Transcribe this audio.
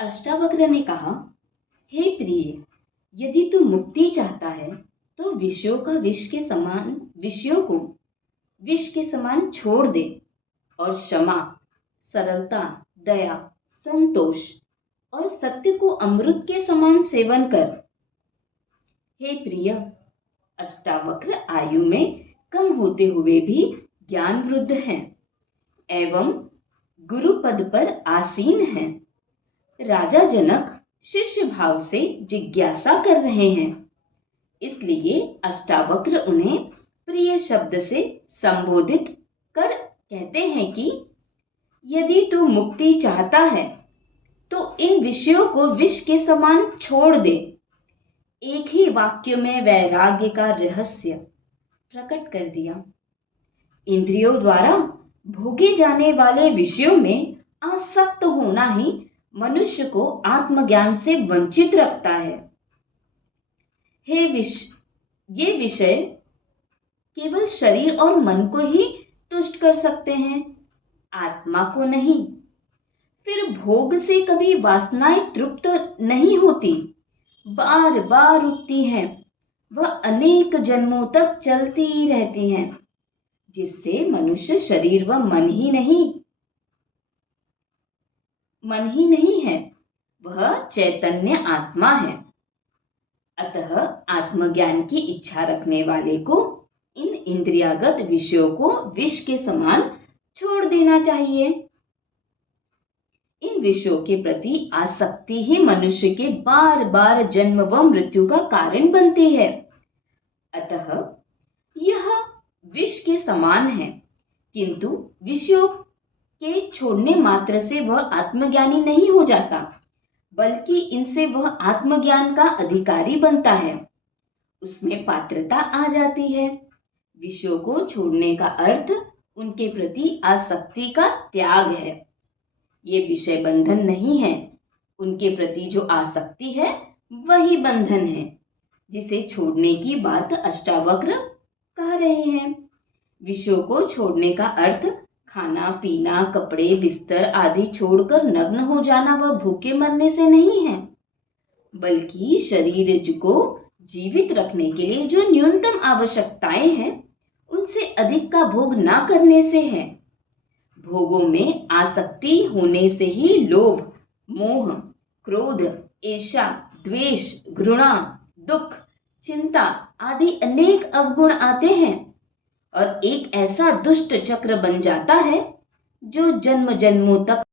अष्टावक्र ने कहा, हे प्रिय, यदि तू मुक्ति चाहता है तो विषयों को विष के समान छोड़ दे और क्षमा, सरलता, दया, संतोष और सत्य को अमृत के समान सेवन कर। हे प्रिय, अष्टावक्र आयु में कम होते हुए भी ज्ञान वृद्ध हैं एवं गुरु पद पर आसीन हैं। राजा जनक शिष्य भाव से जिज्ञासा कर रहे हैं, इसलिए अष्टावक्र उन्हें प्रिय शब्द से संबोधित कर कहते हैं कि यदि तू मुक्ति चाहता है तो इन विषयों को विष के समान छोड़ दे। एक ही वाक्य में वैराग्य का रहस्य प्रकट कर दिया। इंद्रियों द्वारा भोगे जाने वाले विषयों में आसक्त होना ही मनुष्य को आत्मज्ञान से वंचित रखता है। ये विषय केवल शरीर और मन को ही तुष्ट कर सकते हैं, आत्मा को नहीं। फिर भोग से कभी वासनाएं तृप्त नहीं होती, बार बार उठती हैं, वह अनेक जन्मों तक चलती ही रहती हैं, जिससे मनुष्य शरीर व मन ही नहीं है, वह चैतन्य आत्मा है। अतः आत्मज्ञान की इच्छा रखने वाले को इन इंद्रियागत विषयों को विष के समान छोड़ देना चाहिए। इन विषयों के प्रति आसक्ति ही मनुष्य के बार बार जन्म व मृत्यु का कारण बनती है। अतः यह विष के समान है, किंतु विषयों के छोड़ने मात्र से वह आत्मज्ञानी नहीं हो जाता, बल्कि इनसे वह आत्मज्ञान का अधिकारी बनता है। उसमें पात्रता आ जाती है। विषयों को छोड़ने का अर्थ उनके प्रति आसक्ति का त्याग है। ये विषय बंधन नहीं है, उनके प्रति जो आसक्ति है वही बंधन है, जिसे छोड़ने की बात अष्टावक्र कह रहे हैं। विषयों को छोड़ने का अर्थ खाना पीना, कपड़े, बिस्तर आदि छोड़कर नग्न हो जाना व भूखे मरने से नहीं है, बल्कि शरीर को जीवित रखने के लिए जो न्यूनतम आवश्यकताएं हैं उनसे अधिक का भोग ना करने से है। भोगों में आसक्ति होने से ही लोभ, मोह, क्रोध, ईर्ष्या, द्वेष, घृणा, दुख, चिंता आदि अनेक अवगुण आते हैं और एक ऐसा दुष्ट चक्र बन जाता है जो जन्म जन्मों तक